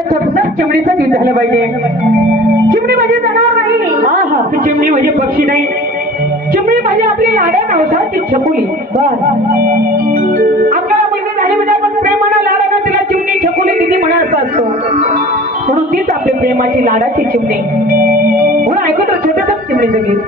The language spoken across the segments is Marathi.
आपलं कपसात चिमणीचं दिन झालं पाहिजे. चिमणी म्हणजे जाणार नाही. हा हा ती चिमणी म्हणजे पक्षी नाही. चिमणी म्हणजे आपली लाड्या ती छकुली. बस. आपल्याला बहिणी झाली म्हणजे आपण प्रेमानं लाडानं तिला चिमणी छकुली दिली म्हणा असतो. म्हणून तीच आपली प्रेमाची लाडाची चिमणी. म्हणून ऐकत छोटेच चिमणीचं गीत.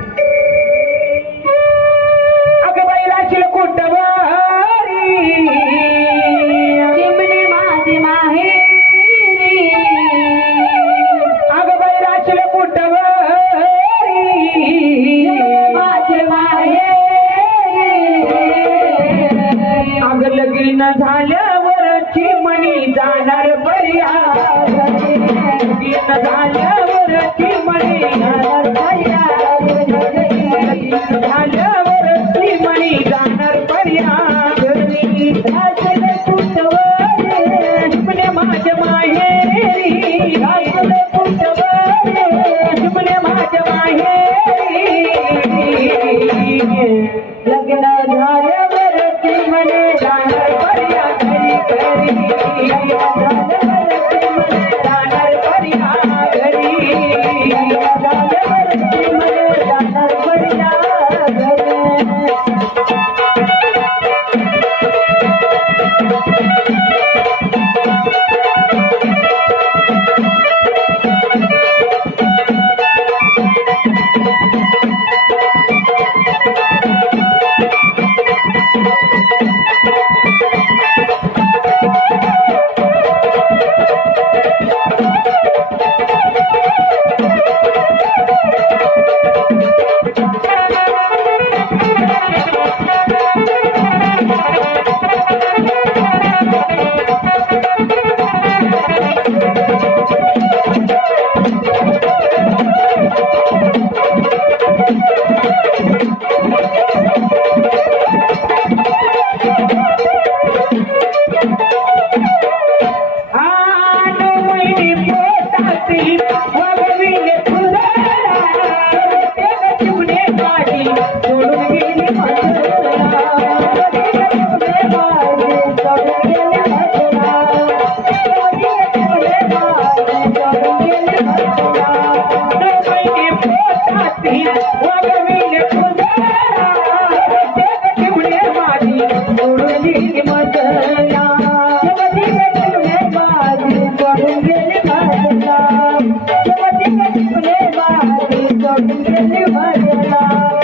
मणी जाणार झाल्यावरती मणी जाणार झाल्यावरती मणी ಬಯಲ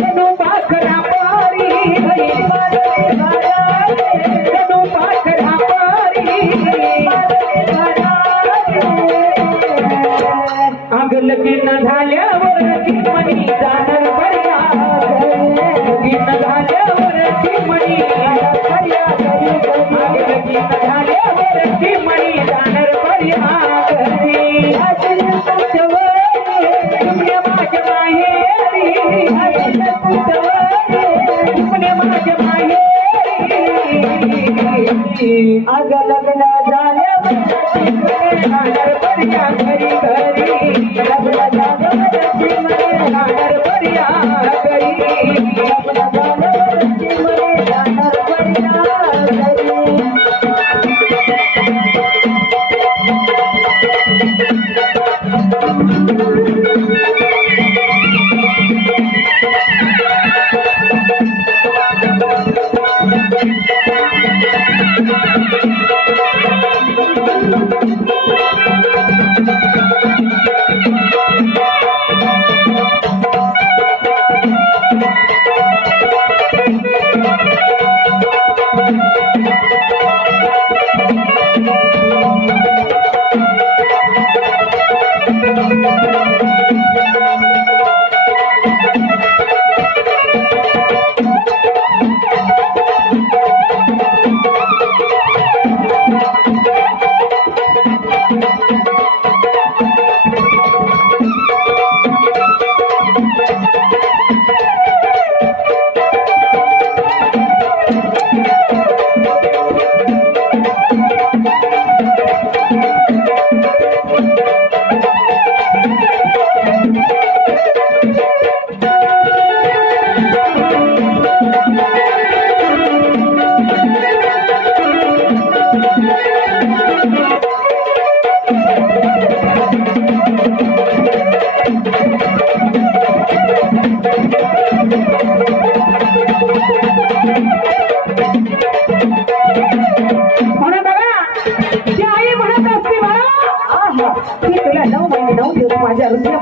Obrigado.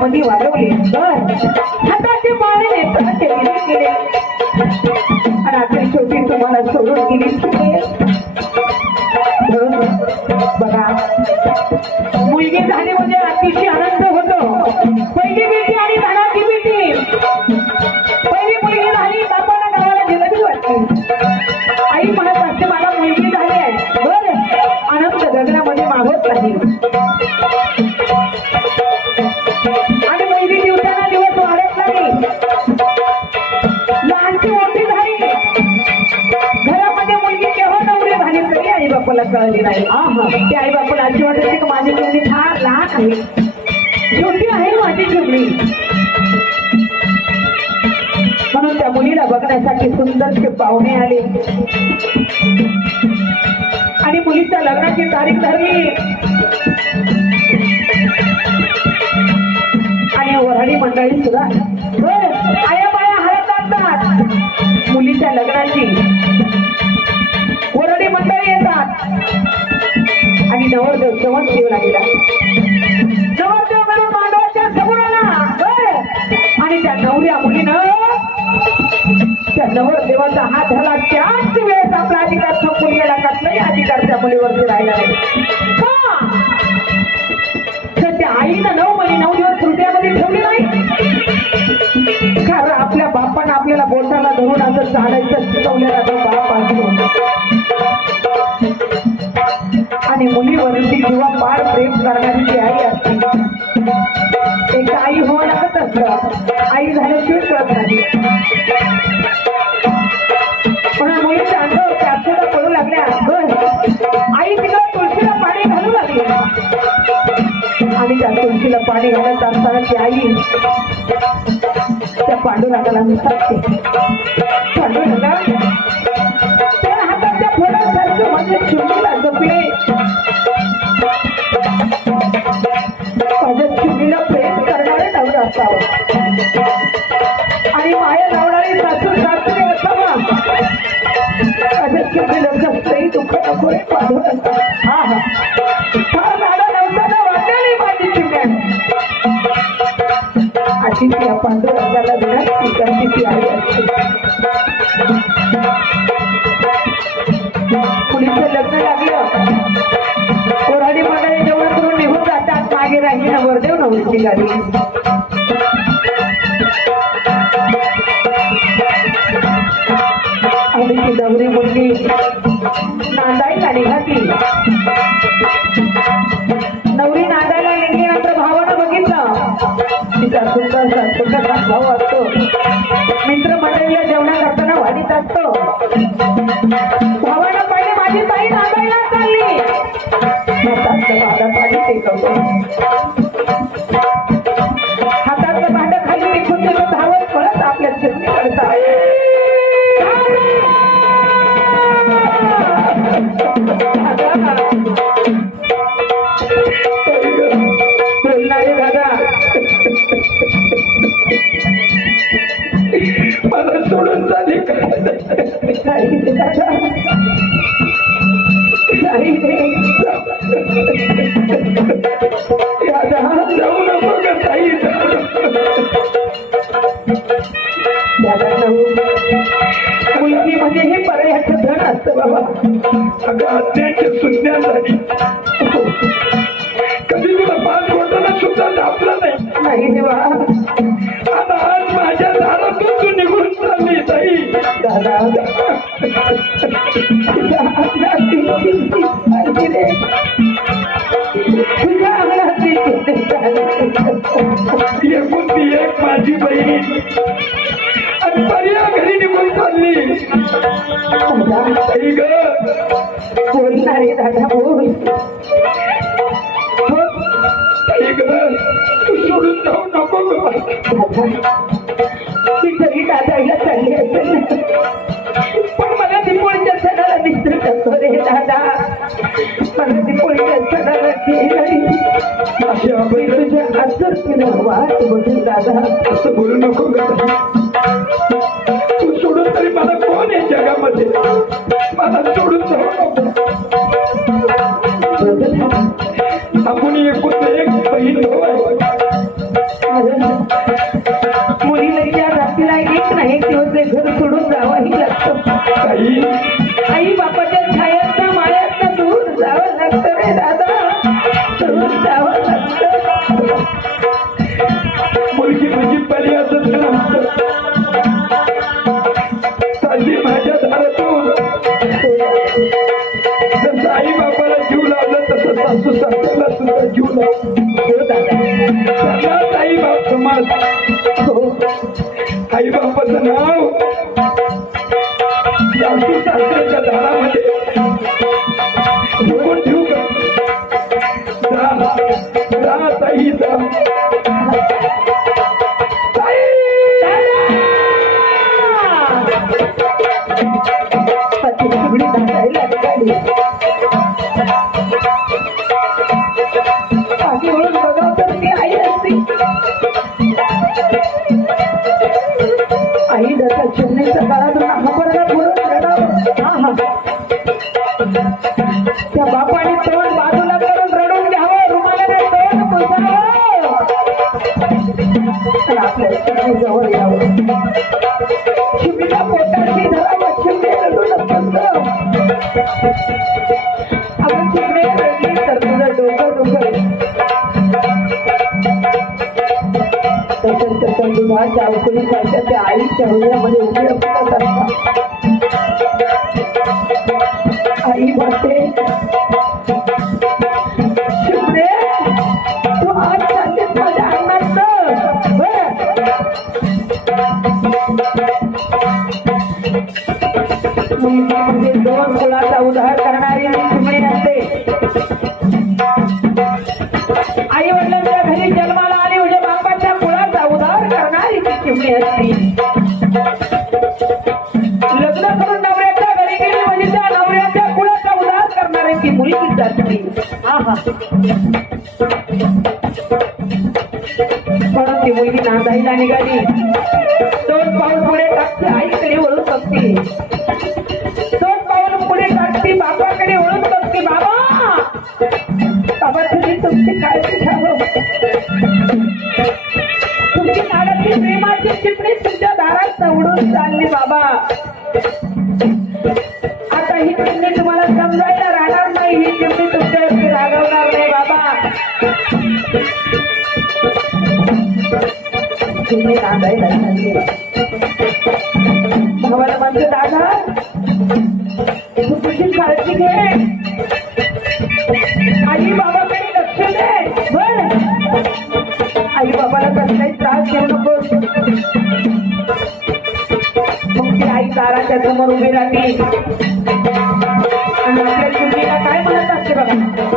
माझ्या हृदयामध्ये वाढवले बर हाताचे कळली नाही. ते आई बापाला अशी वाटते की माझी मुलगी फार लहान आहे छोटी आहे माझी मुलगी म्हणून त्या मुलीला बघण्यासाठी सुंदरचे पाहुणे आले. आणि मुलीच्या लग्नाची तारीख धरली आणि वराडी मंडळी सुद्धा आया माया हळद टाकतात मुलीच्या लग्नाची आणि नवरदेव जवळ देऊ लागला नवरदेव म्हणून मांडवाच्या समोर आला आणि त्या नवऱ्या मुलीनं त्या नवरदेवाचा हात झाला त्याच वेळेस आपला अधिकार संपून गेला कसलाही अधिकार त्या मुलीवरती राहिला नाही. तर त्या आईनं नऊ महिने नऊ दिवस हृदयामध्ये ठेवली नाही. झाडाच्या शिकवल्या चालायचं शिकवलेला आणि मुलीवरती जेव्हा फार प्रेम करणारी ती आई असते एक आई होऊ लागत असतं आई झाल्याशिवाय कळत नाही. पण या मुलीच्या अंगावर त्याला पडू लागल्या. आई तिला तुळशीला पाणी घालू लागली. आणि त्या तुळशीला पाणी घालत असताना ती आई त्या पांडुरंगाला सांगते पांडुरंगा त्या हाताच्या म्हणजे जपले. माझ्या प्रेम करणारे नवरा असावं. आणि माया लावणारे सासू सासरे असावा. माझ्या चिमणीला कसलंही दुःख नको रे पांडुरंगा हा हा. फार लाडा नव्हता माझी चिमण्या अशी त्या पांडुरंगाला विनंती करते ती आई असते मुलीचं लग्न लागलं कोराडी मंडळी जेवण करून निघून जातात. मागे राहिली नवरदेव नवरीची गाडी. आणि ती नवरी मुलगी भावानं पहिले माझी ताई नांदायला चालली. पर्यायाचं धन असतं बाबा. अगं सुज्ञा झाली कधी तुला पाच बोटाला सुद्धा दाबला नाही? देवा. आता आज माझ्या दारातून तू निघून चालली ताई. दादा तुझ्या ती एक माझी बहीण. आणि पर्या घरी निघून चालली दादा ग बोलणारे दादा बोल हो, ग तू सोडून जाऊ नको ग दादा दादाला चालली असेल पण मला दिपोळीच्या सणाला मित्र करतो रे दादा मला दिपोळीच्या सणाला नाही अशी आपण तुझ्या तुला वाट बघून दादा असं बोलू नको तू सोडून तरी मला कोण आहे जगामध्ये? मला सोडून आपण एकूण एक बहीण भाऊ आहे मुलीला जातीला एक ना एक दिवस घर सोडून जावंही लागतं. ताई आई जसा चिमणीच्या काळातून हापरला पुढं रडावं. हा हा त्या बापाने तोंड बाजूला करून रडून घ्यावं. रुमालाने तोंड पुसावं. आपल्या चिमणी जवळ यावं. चिमणीला पोटाशी धरावं. चिमणी तसंच तसं दुधाच्या अवकुळीसारख्या त्या आईच्या हृदयामध्ये असतात. आई म्हणते चिमणे तू आज चाललीस माझ्या अंगणात बरं. म्हणजे दोन करणारी ती लग्न करून नवऱ्याच्या घरी गेली म्हणजे त्या नवऱ्याच्या कुळाचा ती मुलगी असते. हा हा म्हणून ती मुलगी नांदायला निघाली. दोन पाऊल पुढे टाकते आईकडे वळून बघते. दोन पाऊल पुढे टाकते बाबाकडे वळून बघते. बाबा! बाबा तुमची प्रेमाची तुमच्या दारात चवडून चालली बाबा. आता ही चिमणी तुम्हाला समजायला राहणार नाही. ही चिमणी तुमच्यावरती रागवणार नाही बाबा. तुम्ही नांदायला चालली भावाला म्हणतो दादा तू तुझी काळजी घे. घराच्या समोर उभी राहते आणि आपल्या काय म्हणत असते बघा.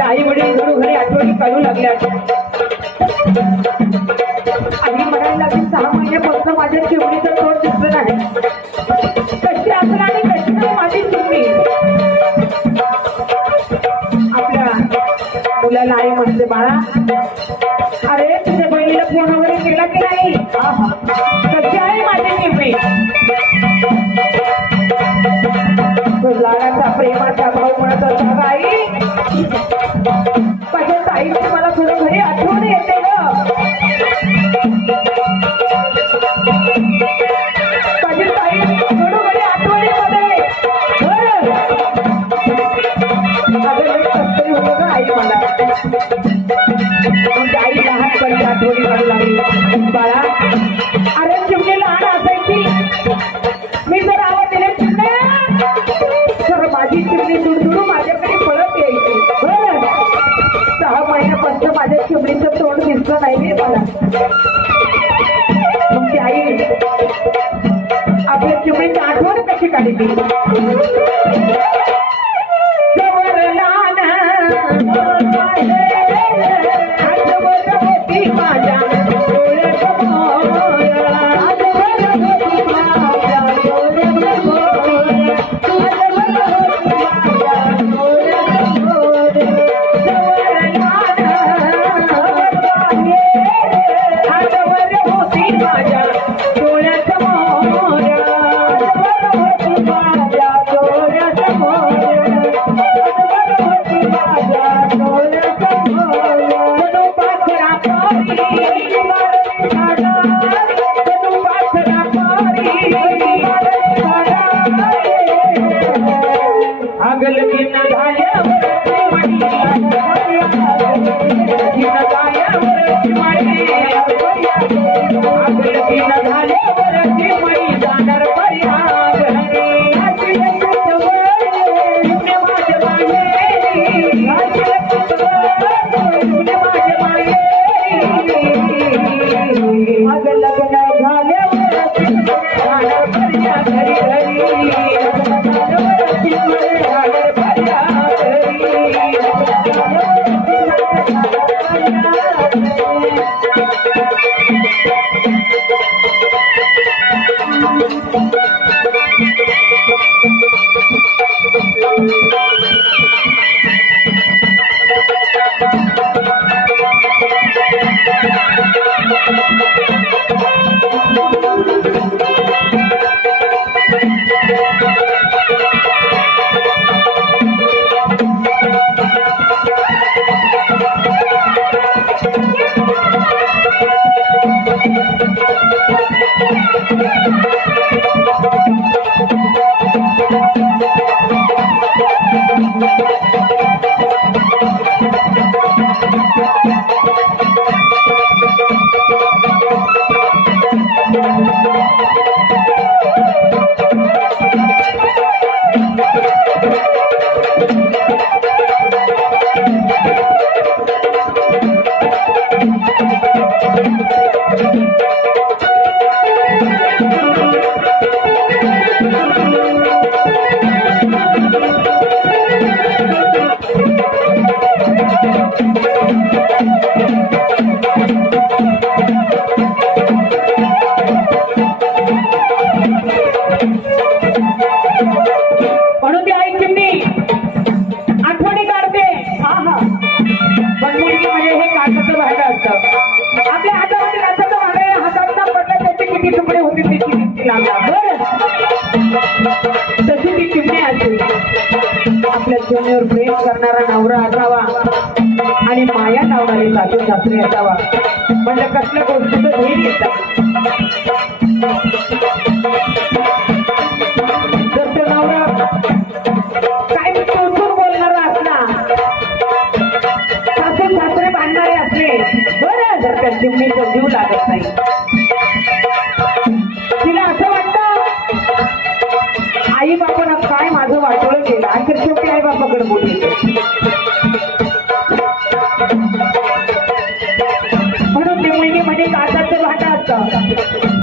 आई वडील घरोघरी आठवणी काढू लागल्या आणि म्हणायला लागली सहा महिने फक्त माझ्या चिवणीचं तोंड दिसलं नाही कशी असणार आणि कशी नाही आपल्या मुलाला आई म्हणते बाळा कशी आहे माझी निवडी लाडाचा प्रेमाचा भाऊ म्हणत होता राजा Ángel Thank you. thank you. चिमटे कपडे होते ते चिमटी लावला. बर. तशी ती चिमणी असेल. आपल्या चिमणीवर प्रेम करणारा नवरा असावा आणि माया लावणारी सासू सासरी असावा. म्हणजे कसल्या गोष्टीचं धैर्य येतात म्हणून चिमणीमध्ये काचाचं भाटा असतं.